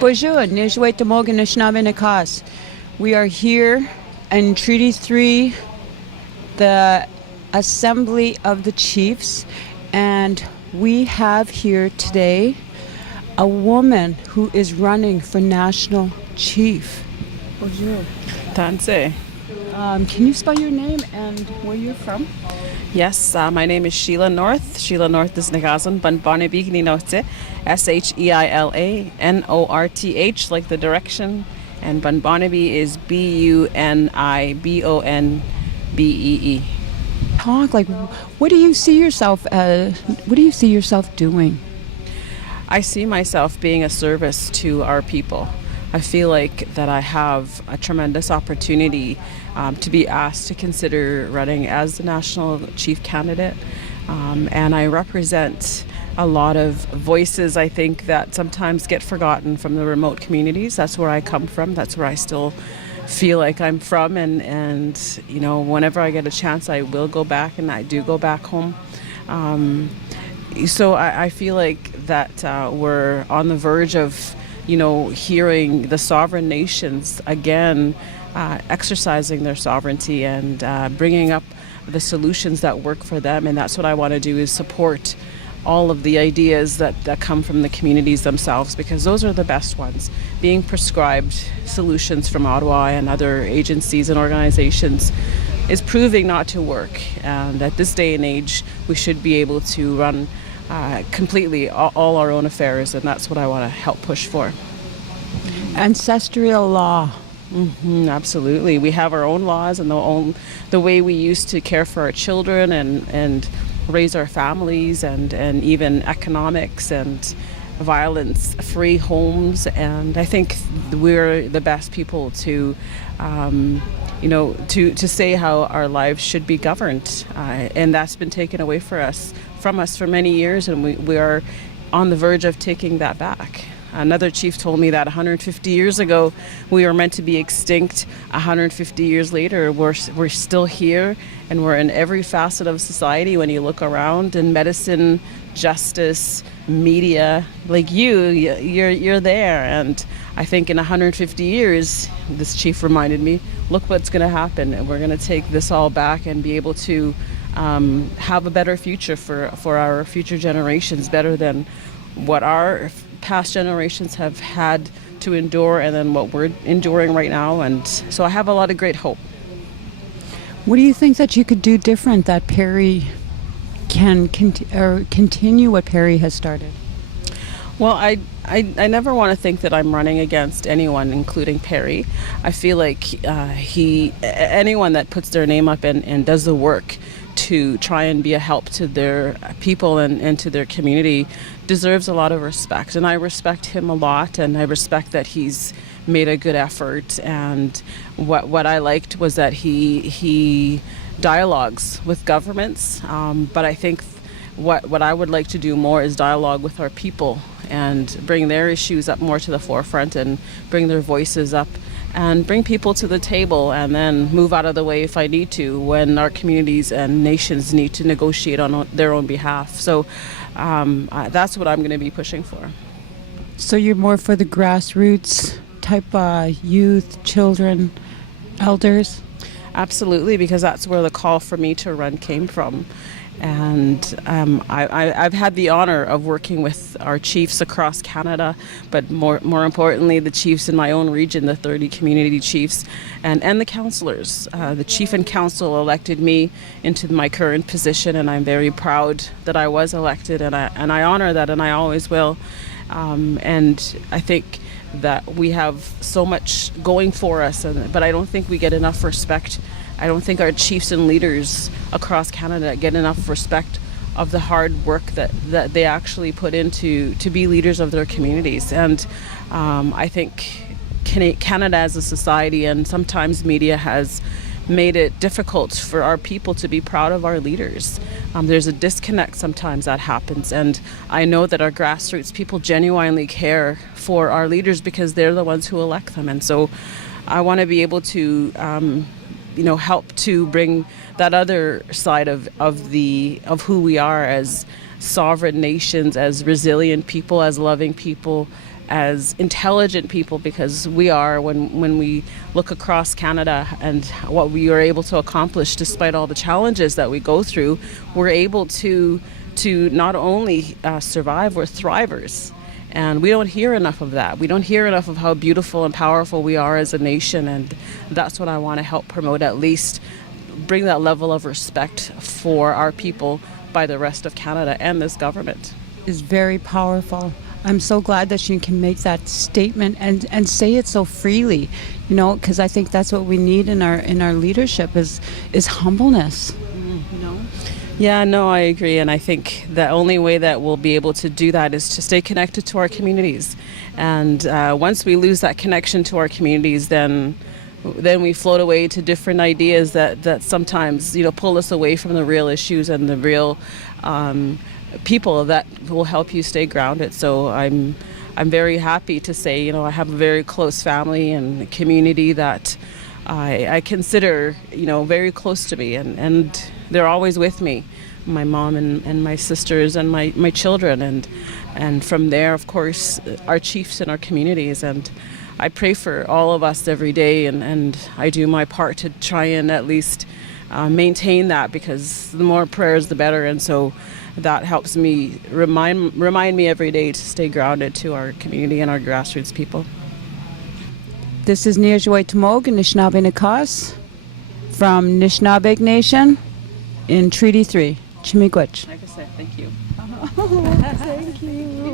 Bonjour, Nijwe Tamoga Nishnave Nakas. We are here in Treaty 3, the Assembly of the Chiefs, and we have here today a woman who is running for national chief. Bonjour. Tanse. Can you spell your name and where you're from? Yes, my name is Sheila North. Sheila North is Nagazan, Bunibonibee Cree Nation, Sheilanorth, like the direction, and Bunibonibee is Bunibonbee. Talk, like, what do you see yourself doing? I see myself being a service to our people. I feel like that I have a tremendous opportunity to be asked to consider running as the national chief candidate. And I represent a lot of voices, I think, that sometimes get forgotten from the remote communities. That's where I come from. That's where I still feel like I'm from. And you know, whenever I get a chance, I will go back, and I do go back home. So I feel like that we're on the verge of, you know, hearing the sovereign nations again exercising their sovereignty and bringing up the solutions that work for them. And that's what I want to do, is support all of the ideas that come from the communities themselves, because those are the best ones. Being prescribed solutions from Ottawa and other agencies and organizations is proving not to work. And at this day and age, we should be able to run completely all our own affairs, and that's what I want to help push for. Ancestral Law. Absolutely. We have our own laws and the way we used to care for our children and raise our families, and even economics and violence-free homes. And I think we're the best people to to say how our lives should be governed. And that's been taken away from us for many years, and we are on the verge of taking that back. Another chief told me that 150 years ago we were meant to be extinct. 150 years later, we're still here, and we're in every facet of society. When you look around in medicine, justice, media, like you're there. And I think in 150 years, this chief reminded me, look what's going to happen, and we're going to take this all back and be able to have a better future for our future generations, better than what our past generations have had to endure, and then what we're enduring right now. And so I have a lot of great hope. What do you think that you could do different that Perry can continue what Perry has started? Well, I never want to think that I'm running against anyone, including Perry. I feel like anyone that puts their name up and does the work to try and be a help to their people and to their community deserves a lot of respect. And I respect him a lot, and I respect that he's made a good effort. And what I liked was that he dialogues with governments, but I think what I would like to do more is dialogue with our people and bring their issues up more to the forefront, and bring their voices up, and bring people to the table, and then move out of the way if I need to when our communities and nations need to negotiate on their own behalf. So that's what I'm going to be pushing for. So you're more for the grassroots type youth, children, elders? Absolutely, because that's where the call for me to run came from. And I've had the honor of working with our chiefs across Canada, but more importantly, the chiefs in my own region, the 30 community chiefs, and the councillors. The chief and council elected me into my current position, and I'm very proud that I was elected, and I honor that, and I always will. And I think that we have so much going for us, but I don't think we get enough respect. I don't think our chiefs and leaders across Canada get enough respect of the hard work that they actually put into to be leaders of their communities. And I think Canada as a society, and sometimes media, has made it difficult for our people to be proud of our leaders. There's a disconnect sometimes that happens, and I know that our grassroots people genuinely care for our leaders because they're the ones who elect them. And so I want to be able to help to bring that other side of who we are as sovereign nations, as resilient people, as loving people, as intelligent people, because we are, when we look across Canada and what we are able to accomplish despite all the challenges that we go through, we're able to not only survive, we're thrivers. And we don't hear enough of that. We don't hear enough of how beautiful and powerful we are as a nation, and that's what I want to help promote, at least bring that level of respect for our people by the rest of Canada and this government. Is very powerful. I'm so glad that you can make that statement and say it so freely, you know, because I think that's what we need in our leadership is humbleness. You know? Yeah, no, I agree, and I think the only way that we'll be able to do that is to stay connected to our communities. And once we lose that connection to our communities, then we float away to different ideas that sometimes, you know, pull us away from the real issues and the real people that will help you stay grounded. So I'm very happy to say, you know, I have a very close family and community that I consider, you know, very close to me, and they're always with me, my mom and my sisters and my children, and from there, of course, our chiefs in our communities. And I pray for all of us every day, and I do my part to try and at least maintain that, because the more prayers the better. And so that helps me remind me every day to stay grounded to our community and our grassroots people. This is Kiwatinomog Anishinaabe Nakas from Anishinaabe Nation in Treaty 3. Chimigwich. Like I said, thank you. Thank you.